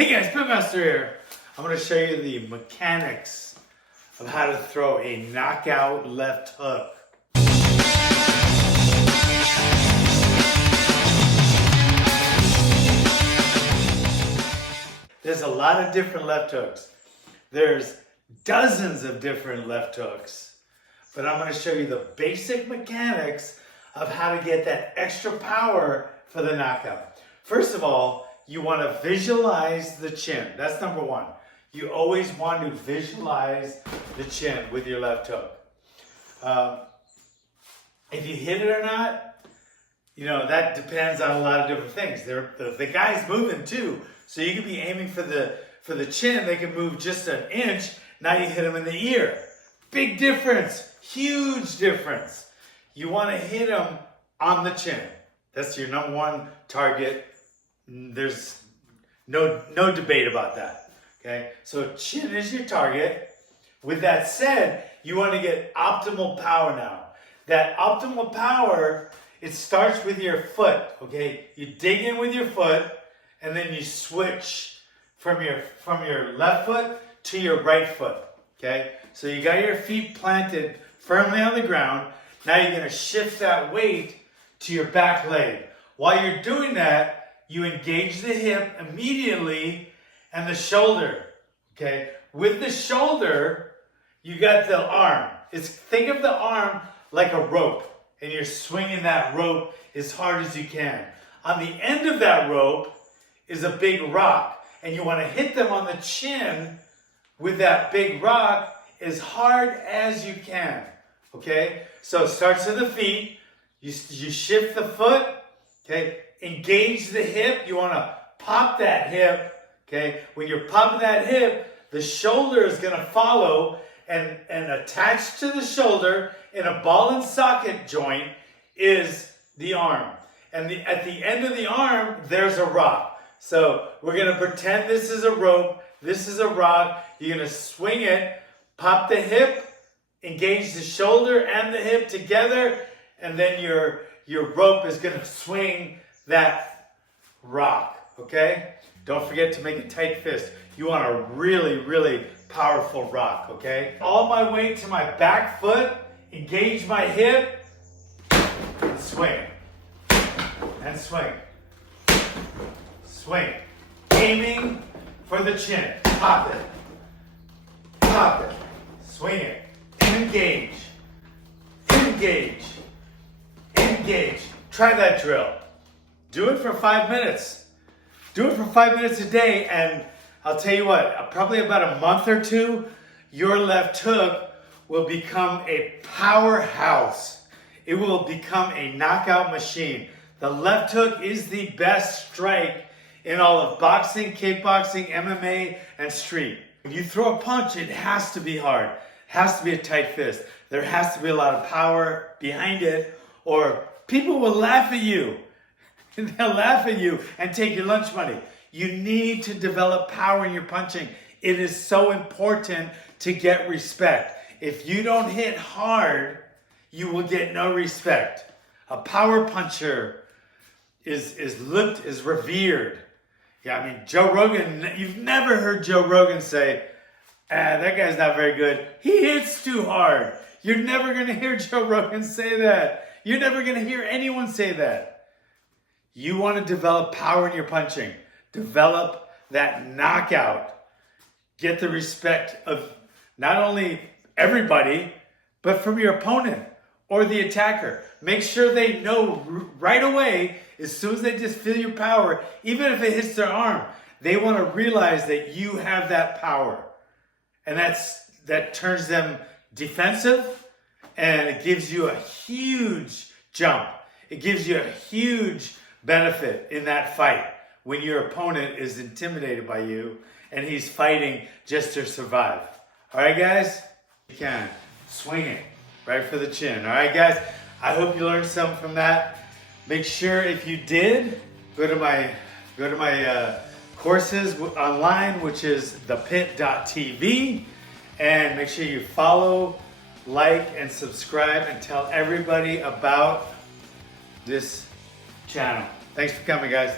Hey guys, Pitmaster here. I'm going to show you the mechanics of how to throw a knockout left hook. There's a lot of different left hooks. There's dozens of different left hooks. But I'm going to show you the basic mechanics of how to get that extra power for the knockout. First of all, you want to visualize the chin. That's number one. You always want to visualize the chin with your left hook. If you hit it or not, that depends on a lot of different things. The guy's moving too, so you could be aiming for the chin. They can move just an inch. Now you hit them in the ear. Big difference, huge difference. You want to hit them on the chin. That's your number one target. There's no debate about that. Okay, so chin is your target. With that said, you want to get optimal power now. That optimal power, it starts with your foot. Okay, you dig in with your foot, and then you switch from your left foot to your right foot. Okay, so you got your feet planted firmly on the ground. Now you're going to shift that weight to your back leg. While you're doing that, you engage the hip immediately and the shoulder. Okay, with the shoulder, you got the arm. Think of the arm like a rope, and you're swinging that rope as hard as you can. On the end of that rope is a big rock, and you want to hit them on the chin with that big rock as hard as you can. Okay, so it starts with the feet. You shift the foot. Okay, engage the hip. You want to pop that hip. Okay, when you're popping that hip, the shoulder is going to follow, and attached to the shoulder in a ball and socket joint is the arm. And at the end of the arm, there's a rock. So we're going to pretend this is a rope. This is a rock. You're going to swing it, pop the hip, engage the shoulder and the hip together, and then your rope is going to swing that rock, okay? Don't forget to make a tight fist. You want a really, really powerful rock, okay? All my weight to my back foot, engage my hip, and swing. And swing. Swing. Aiming for the chin. Pop it. Pop it. Swing it. Engage. Engage. Engage. Try that drill. Do it for 5 minutes. Do it for 5 minutes a day, and I'll tell you what, probably about a month or two, your left hook will become a powerhouse. It will become a knockout machine. The left hook is the best strike in all of boxing, kickboxing, MMA, and street. When you throw a punch, it has to be hard. It has to be a tight fist. There has to be a lot of power behind it, or people will laugh at you. They'll laugh at you and take your lunch money. You need to develop power in your punching. It is so important to get respect. If you don't hit hard, you will get no respect. A power puncher is looked, is revered. Yeah, I mean, Joe Rogan, you've never heard Joe Rogan say, that guy's not very good. He hits too hard. You're never going to hear Joe Rogan say that. You're never going to hear anyone say that. You want to develop power in your punching. Develop that knockout. Get the respect of not only everybody, but from your opponent or the attacker. Make sure they know right away, as soon as they just feel your power, even if it hits their arm, they want to realize that you have that power. And that turns them defensive, and it gives you a huge jump. It gives you a huge benefit in that fight when your opponent is intimidated by you and he's fighting just to survive. All right, guys? You can. Swing it right for the chin. All right, guys? I hope you learned something from that. Make sure if you did, go to my courses online, which is thepit.tv, and make sure you follow, like, and subscribe, and tell everybody about this channel. Thanks for coming, guys.